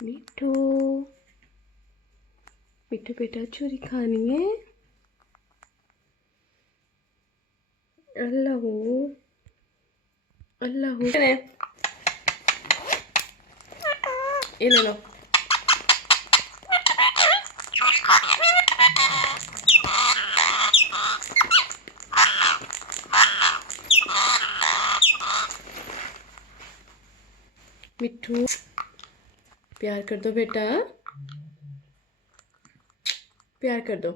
मिट्ठू, मिट्ठू बेटा चूरी खानी है। अल्लाह अल्लाह, ये ले लो। मिट्ठू प्यार कर दो बेटा, प्यार कर दो।